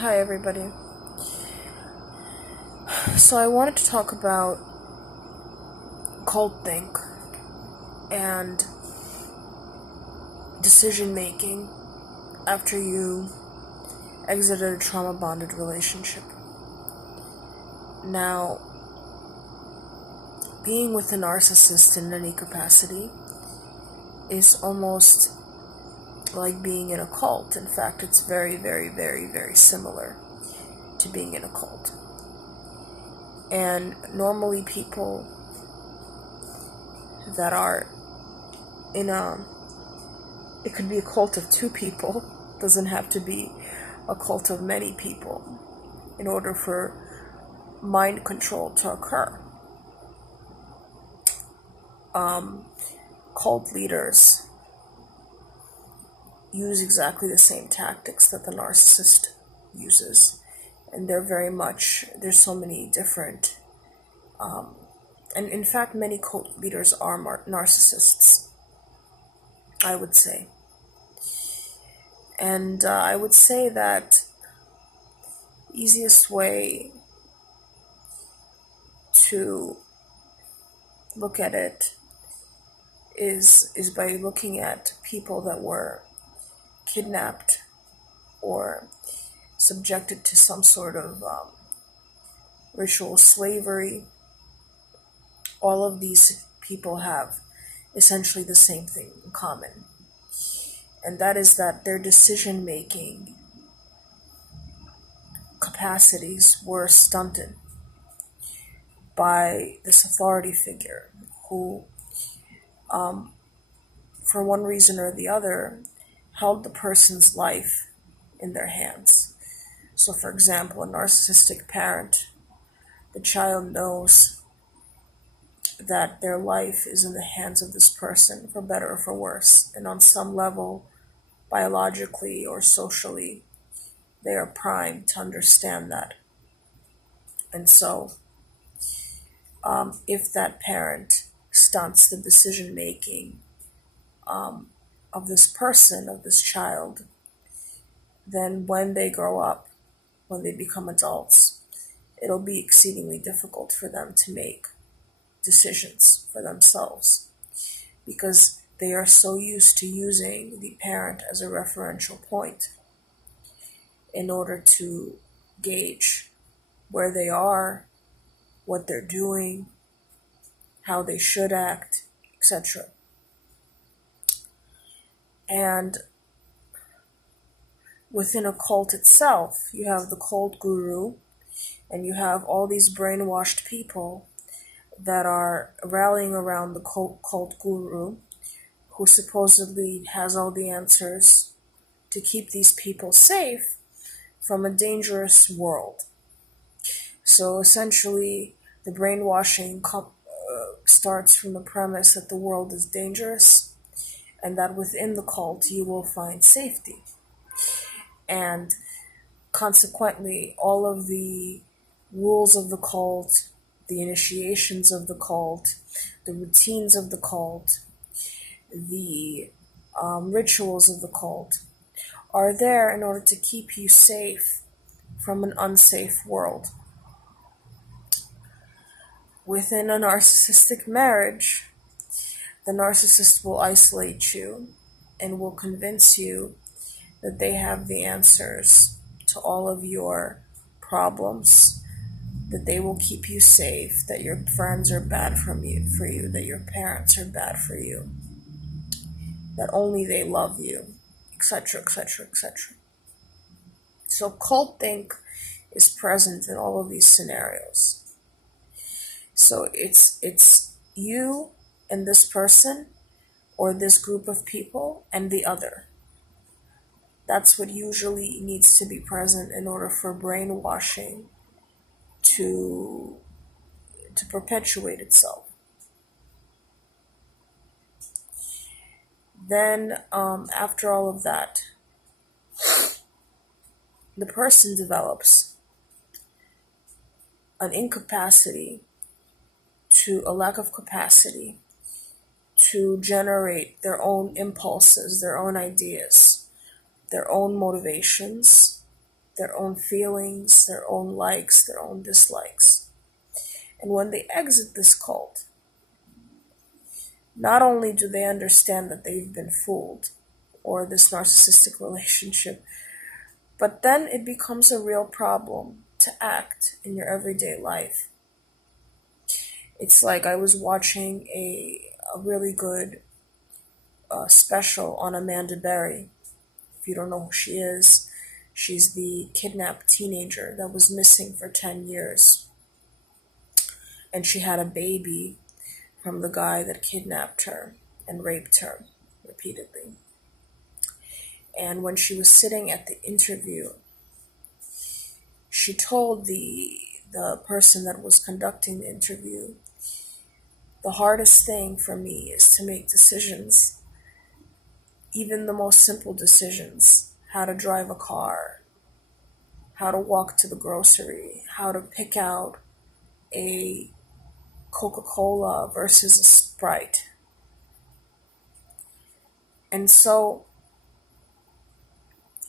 Hi, everybody. So, I wanted to talk about cult think and decision making after you exited a trauma bonded relationship. Now, being with a narcissist in any capacity is almost like being in a cult. In fact, it's very, very, very, very similar to being in a cult. And normally, people that are it could be a cult of two people, doesn't have to be a cult of many people in order for mind control to occur. Cult leaders use exactly the same tactics that the narcissist uses, and there's so many different, and in fact, many cult leaders are narcissists, I would say. And I would say that the easiest way to look at it is by looking at people that were kidnapped or subjected to some sort of ritual slavery. All of these people have essentially the same thing in common, and that is that their decision making capacities were stunted by this authority figure who, for one reason or the other, held the person's life in their hands. So, for example, a narcissistic parent, the child knows that their life is in the hands of this person, for better or for worse. And on some level, biologically or socially, they are primed to understand that. And so, if that parent stunts the decision making of this person, of this child, then when they grow up, when they become adults, it'll be exceedingly difficult for them to make decisions for themselves because they are so used to using the parent as a referential point in order to gauge where they are, what they're doing, how they should act, etc. And within a cult itself, you have the cult guru, and you have all these brainwashed people that are rallying around the cult guru, who supposedly has all the answers to keep these people safe from a dangerous world. So essentially, the brainwashing starts from the premise that the world is dangerous and that within the cult you will find safety. And consequently, all of the rules of the cult, the initiations of the cult, the routines of the cult, the rituals of the cult are there in order to keep you safe from an unsafe world. Within a narcissistic marriage, the narcissist will isolate you and will convince you that they have the answers to all of your problems, that they will keep you safe, that your friends are bad for you, that your parents are bad for you, that only they love you, etc., etc., etc. So cult think is present in all of these scenarios. So it's you and this person or this group of people and the other. That's what usually needs to be present in order for brainwashing to perpetuate itself. Then, after all of that, the person develops an incapacity a lack of capacity to generate their own impulses, their own ideas, their own motivations, their own feelings, their own likes, their own dislikes. And when they exit this cult, not only do they understand that they've been fooled or this narcissistic relationship, but then it becomes a real problem to act in your everyday life. It's like I was watching a really good special on Amanda Berry. If you don't know who she is, she's the kidnapped teenager that was missing for 10 years. And she had a baby from the guy that kidnapped her and raped her repeatedly. And when she was sitting at the interview, she told the person that was conducting the interview, the hardest thing for me is to make decisions, even the most simple decisions, how to drive a car, how to walk to the grocery, how to pick out a Coca-Cola versus a Sprite. And so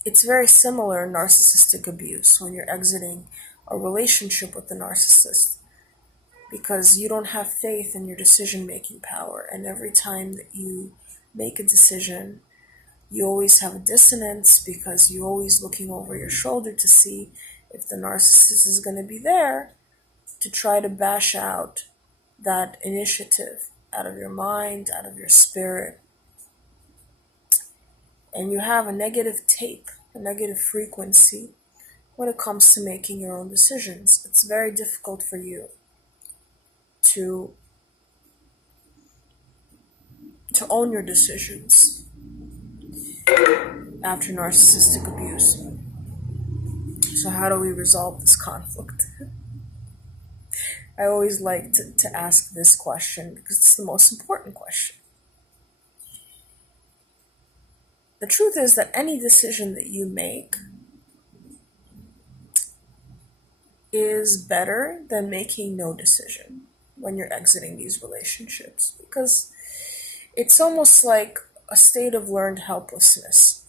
it's very similar in narcissistic abuse when you're exiting a relationship with the narcissist, because you don't have faith in your decision-making power. And every time that you make a decision, you always have a dissonance because you're always looking over your shoulder to see if the narcissist is going to be there to try to bash out that initiative out of your mind, out of your spirit. And you have a negative tape, a negative frequency when it comes to making your own decisions. It's very difficult for you to own your decisions after narcissistic abuse. So how do we resolve this conflict? I always like to ask this question because it's the most important question. The truth is that any decision that you make is better than making no decision when you're exiting these relationships, because it's almost like a state of learned helplessness.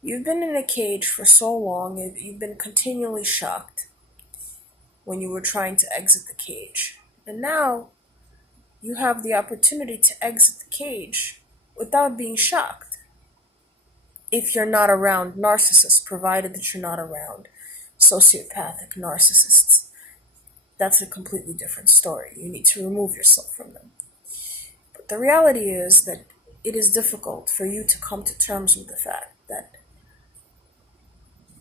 You've been in a cage for so long, you've been continually shocked when you were trying to exit the cage. And now you have the opportunity to exit the cage without being shocked. If you're not around narcissists, provided that you're not around sociopathic narcissists, that's a completely different story. You need to remove yourself from them. But the reality is that it is difficult for you to come to terms with the fact that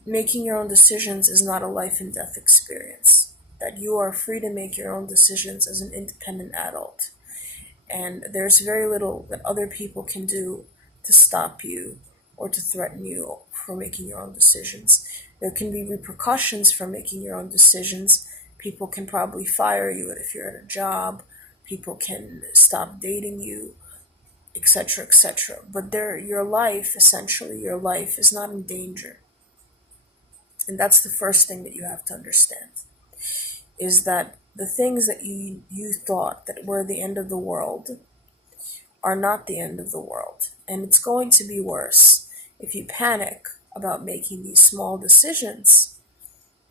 making your own decisions is not a life and death experience, that you are free to make your own decisions as an independent adult. And there's very little that other people can do to stop you or to threaten you for making your own decisions. There can be repercussions for making your own decisions. People can probably fire you if you're at a job. People can stop dating you, etc., etc. But your life, essentially, your life is not in danger. And that's the first thing that you have to understand, is that the things that you thought that were the end of the world are not the end of the world. And it's going to be worse if you panic about making these small decisions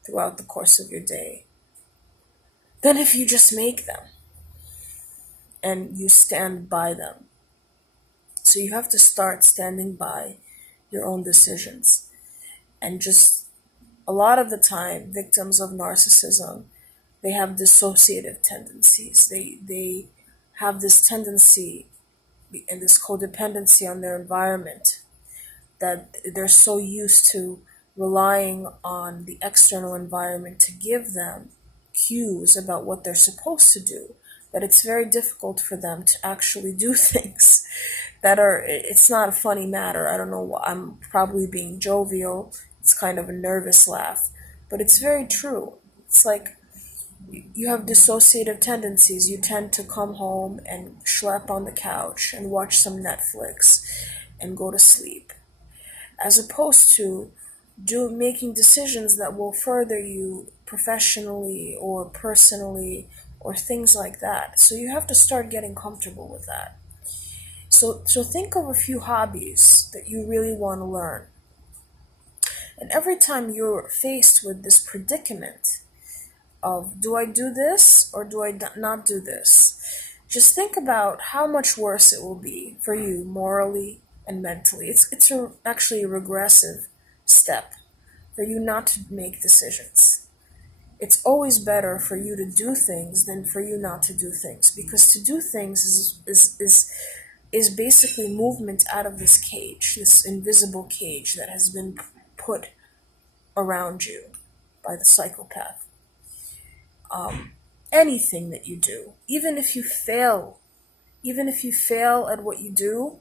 throughout the course of your day than if you just make them and you stand by them. So you have to start standing by your own decisions. And just a lot of the time, victims of narcissism, they have dissociative tendencies. They have this tendency and this codependency on their environment, that they're so used to relying on the external environment to give them cues about what they're supposed to do, that it's very difficult for them to actually do things that are, it's not a funny matter. I don't know, I'm probably being jovial. It's kind of a nervous laugh, but it's very true. It's like you have dissociative tendencies. You tend to come home and schlep on the couch and watch some Netflix and go to sleep, as opposed to making decisions that will further you professionally or personally or things like that. So you have to start getting comfortable with that. So think of a few hobbies that you really want to learn. And every time you're faced with this predicament of, do I do this or do I not do this? Just think about how much worse it will be for you morally and mentally. Actually a regressive step for you not to make decisions. It's always better for you to do things than for you not to do things, because to do things is basically movement out of this cage, this invisible cage that has been put around you by the psychopath. Anything that you do, even if you fail at what you do,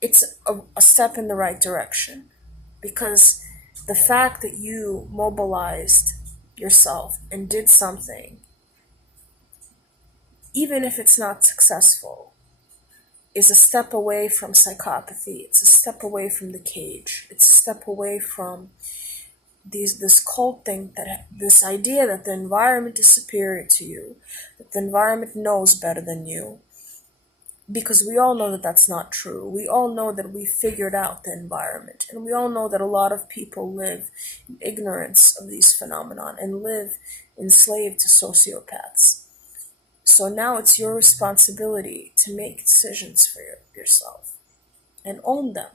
it's a step in the right direction, because the fact that you mobilized yourself and did something, even if it's not successful, is a step away from psychopathy. It's a step away from the cage. It's a step away from this cult thing, that this idea that the environment is superior to you, that the environment knows better than you, because we all know that that's not true. We all know that we figured out the environment, and we all know that a lot of people live in ignorance of these phenomena and live enslaved to sociopaths. So now it's your responsibility to make decisions for yourself and own them.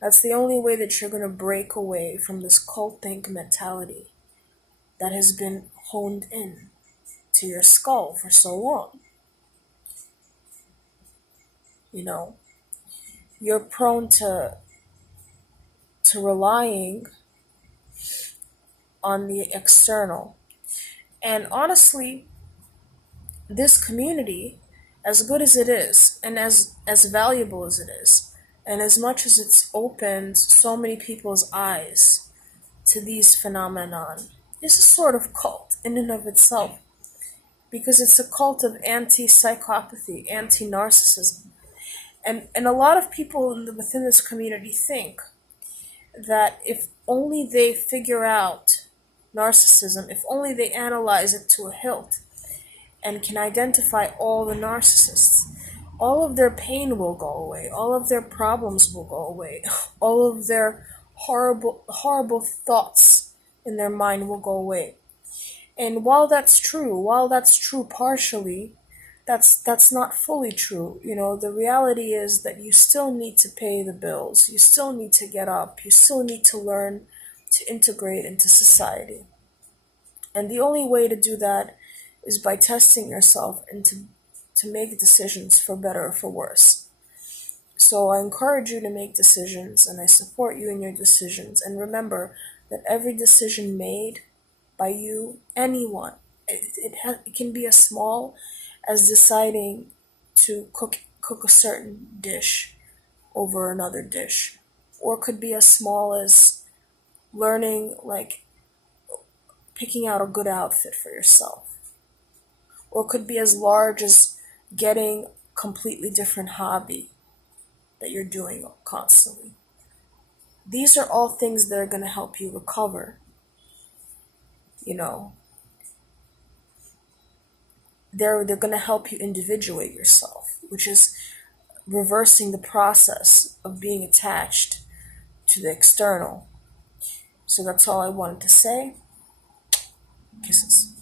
That's the only way that you're going to break away from this cult think mentality that has been honed in to your skull for so long. You know, you're prone to relying on the external. And honestly, this community, as good as it is, and as valuable as it is, and as much as it's opened so many people's eyes to these phenomenon, is a sort of cult in and of itself, because it's a cult of anti-psychopathy, anti-narcissism. And a lot of people within this community think that if only they figure out narcissism, if only they analyze it to a hilt and can identify all the narcissists, all of their pain will go away, all of their problems will go away, all of their horrible thoughts in their mind will go away. And while that's true partially, that's not fully true. You know, the reality is that you still need to pay the bills, you still need to get up, you still need to learn to integrate into society. And the only way to do that is by testing yourself and to make decisions for better or for worse. So I encourage you to make decisions, and I support you in your decisions. And remember that every decision made by you, anyone, it can be as small as deciding to cook a certain dish over another dish, or could be as small as learning, like picking out a good outfit for yourself, or could be as large as getting a completely different hobby that you're doing constantly. These are all things that are going to help you recover. You know, they're going to help you individuate yourself, which is reversing the process of being attached to the external. So that's all I wanted to say. Kisses.